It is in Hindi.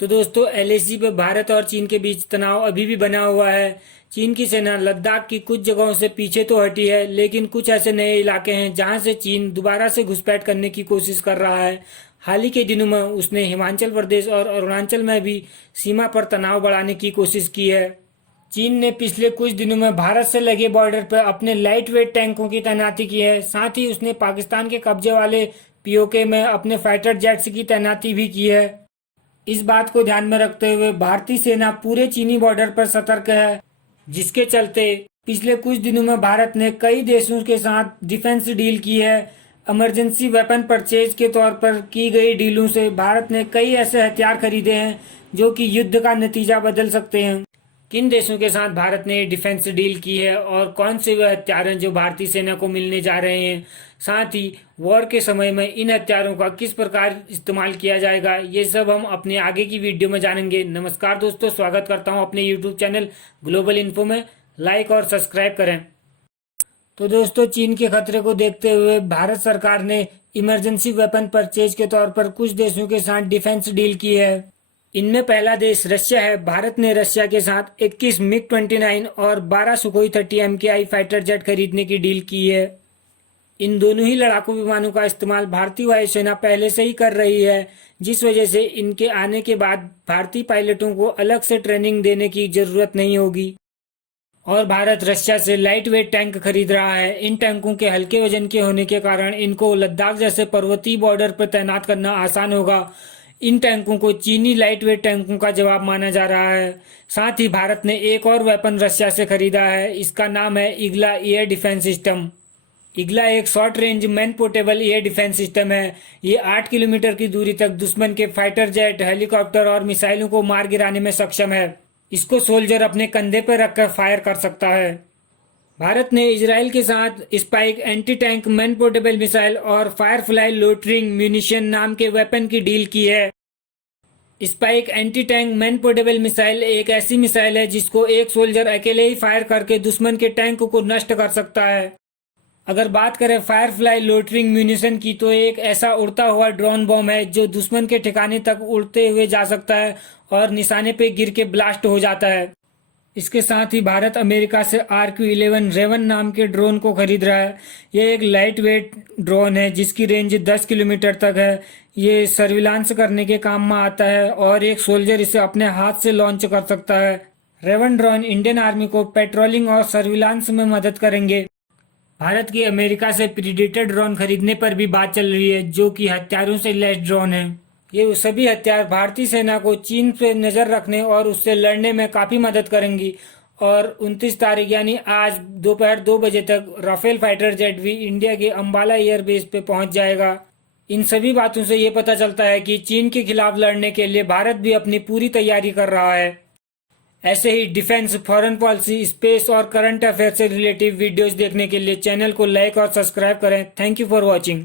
तो दोस्तों एलएसी पे भारत और चीन के बीच तनाव अभी भी बना हुआ है। चीन की सेना लद्दाख की कुछ जगहों से पीछे तो हटी है, लेकिन कुछ ऐसे नए इलाके हैं जहां से चीन दोबारा से घुसपैठ करने की कोशिश कर रहा है। हाल ही के दिनों में उसने हिमाचल प्रदेश और अरुणाचल में भी सीमा पर तनाव बढ़ाने की कोशिश की है। चीन ने पिछले कुछ दिनों में भारत से लगे बॉर्डर पर अपने लाइट वेट टैंकों की तैनाती की है। साथ ही उसने पाकिस्तान के कब्जे वाले पीओके में अपने फाइटर जेट्स की तैनाती भी की है। इस बात को ध्यान में रखते हुए भारतीय सेना पूरे चीनी बॉर्डर पर सतर्क है, जिसके चलते पिछले कुछ दिनों में भारत ने कई देशों के साथ डिफेंस डील की है। इमरजेंसी वेपन परचेज के तौर पर की गई डीलों से भारत ने कई ऐसे हथियार खरीदे हैं जो कि युद्ध का नतीजा बदल सकते हैं। किन देशों के साथ भारत ने डिफेंस डील की है और कौन से वे हथियार हैं जो भारतीय सेना को मिलने जा रहे हैं, साथ ही वॉर के समय में इन हथियारों का किस प्रकार इस्तेमाल किया जाएगा, ये सब हम अपने आगे की वीडियो में जानेंगे। नमस्कार दोस्तों, स्वागत करता हूं अपने यूट्यूब चैनल ग्लोबल इन्फो में। लाइक और सब्सक्राइब करें। तो दोस्तों, चीन के खतरे को देखते हुए भारत सरकार ने इमरजेंसी वेपन परचेज के तौर पर कुछ देशों के साथ डिफेंस डील की है। इनमें पहला देश रशिया है। भारत ने रशिया के साथ 21 मिग 29 और 12 सुखोई 30 MKI फाइटर जेट खरीदने की डील की है। इन दोनों ही लड़ाकू विमानों का इस्तेमाल भारतीय वायुसेना पहले से ही कर रही है, जिस वजह से इनके आने के बाद भारतीय पायलटों को अलग से ट्रेनिंग देने की जरूरत नहीं होगी। और भारत रशिया से लाइट वेट टैंक खरीद रहा है। इन टैंकों के हल्के वजन के होने के कारण इनको लद्दाख जैसे पर्वतीय बॉर्डर पर तैनात करना आसान होगा। इन टैंकों को चीनी लाइट वेट टैंकों का जवाब माना जा रहा है। साथ ही भारत ने एक और वेपन रशिया से खरीदा है। इसका नाम है ईगला एयर डिफेंस सिस्टम। ईगला एक short range man portable air defence system है। ये 8 किलोमीटर की दूरी तक दुश्मन के फाइटर जेट, हेलीकॉप्टर और मिसाइलों को मार गिराने में सक्षम है। इसको सोल्जर अपने कंधे पर रखकर फायर कर सकता है। भारत ने इजराइल के साथ spike anti tank man portable missile और फायरफ्लाई लोटरिंग म्यूनिशन नाम के वेपन की डील की है। Spike anti tank man portable missile एक ऐसी मिसाइल है जिसको एक सोल्जर अकेले ही फायर करके दुश्मन के टैंक को नष्ट कर सकता है। अगर बात करें फायरफ्लाई लोटरिंग म्यूनिशन की, तो एक ऐसा उड़ता हुआ ड्रोन बॉम्ब है जो दुश्मन के ठिकाने तक उड़ते हुए जा सकता है और निशाने पे गिर के ब्लास्ट हो जाता है। इसके साथ ही भारत अमेरिका से RQ-11 रेवन नाम के ड्रोन को खरीद रहा है। ये एक लाइट वेट ड्रोन है जिसकी रेंज 10 किलोमीटर तक है। ये सर्विलांस करने के काम में आता है और एक सोल्जर इसे अपने हाथ से लॉन्च कर सकता है। रेवन ड्रोन इंडियन आर्मी को पेट्रोलिंग और सर्विलांस में मदद करेंगे। भारत की अमेरिका से प्रीडेटर ड्रोन खरीदने पर भी बात चल रही है, जो कि हथियारों से लैस ड्रोन है। ये सभी हथियार भारतीय सेना को चीन पे नजर रखने और उससे लड़ने में काफी मदद करेंगी। और 29 तारीख यानी आज दोपहर 2 बजे तक राफेल फाइटर जेट भी इंडिया के अंबाला एयरबेस पे पहुंच जाएगा। इन सभी बातों से ये पता चलता है कि चीन के खिलाफ लड़ने के लिए भारत भी अपनी पूरी तैयारी कर रहा है। ऐसे ही डिफेंस, फॉरेन पॉलिसी, स्पेस और करंट अफेयर से रिलेटिव वीडियोस देखने के लिए चैनल को लाइक और सब्सक्राइब करें। Thank you for watching.